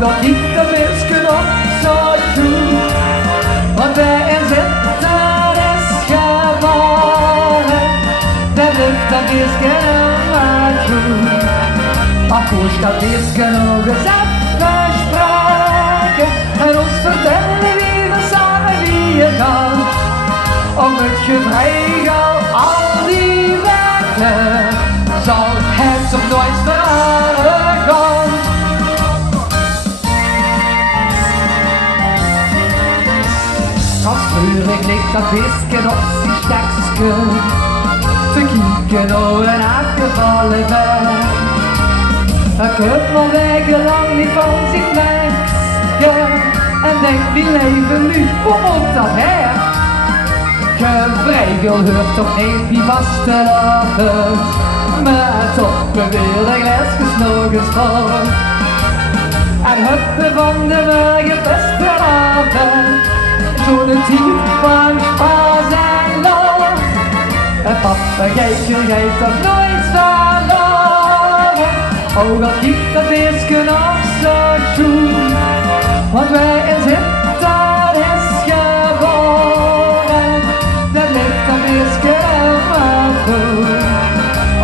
dat ik de visken op zou doen. Want wij in zitten is geworden, de lucht dat visken maar doen. Ach, koers dat visken nog eens afgesproken en ons vertellen wie we samen wie het kan. Om het geregel al die wetten zal het toch nooit veranderen gaan. Als vurig ligt dat visken op zijn stekske te kieken hoe een afgevallen ben. Ik heb al weken lang niet van zich plekje en denk die leven nu, kom op dat her. Gevregel hoort toch niet die vaste laten, maar toch beweer de restjes nog eens vol. En huppen van de morgen vestavond, zo'n tijd van spaas en lol. En papegaatje geeft dat nooit verloren. Oh, dat ik dat visken op zo zoen, want wij in zitten is geboren. Dat ligt dat visken maar goed.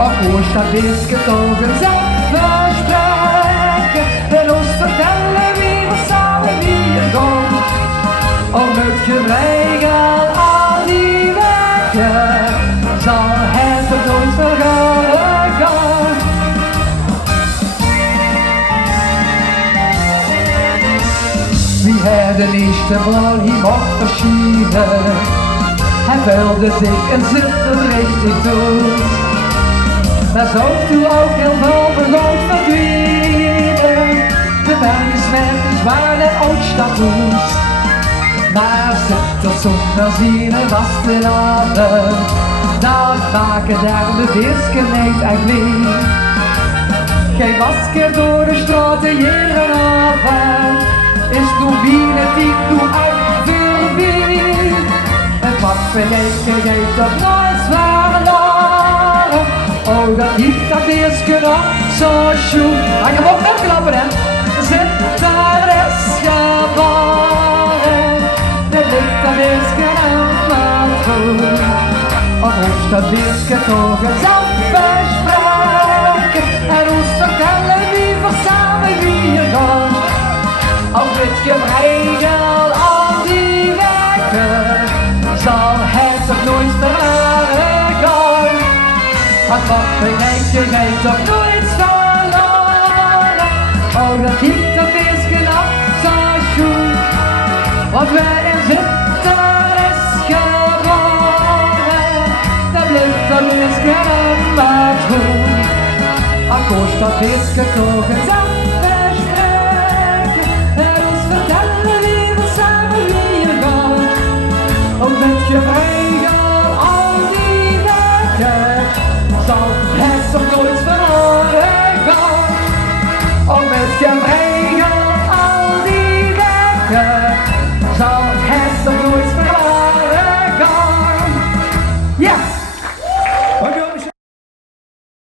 Och, hoe staat visken toch eens afgesproken en ons vertellen wie we samen wie er gaan. Om het geregel al die weken zal het toch nooit vergaren gaan. Wie had de eerste bal hier mocht verschieten, hij wilde zich en zitten richtig toe. Maar zo toen ook heel veel verloot verdwenen, de bergensmerkens waren het oudstadhoes. Maar zit er zonder zien en was te laten, dat maken daar de visken niet echt weer. Geen masker door de straten jaren af, is toen binnen die toen uit voorbij. En wat verleken geeft dat nooit verloren. Oh, dat ik dat visken op zo schoen. Maar je mag wel klappen, hè. Zit daar is geboren, de licht dat visken maar goed. Och, ons dat visken toch eens afgesproken en ons vertellen wie we samen wie er gaan. Op het geregel al die weken zal het toch nooit veranderen gaan. Want wat bereikje geeft toch nooit verloren. Oh, dat ik dat visken af zou doen, want wij in zitten is geboren. Dat blijft dat visken maar goed. Ach, kost dat visken toch eens af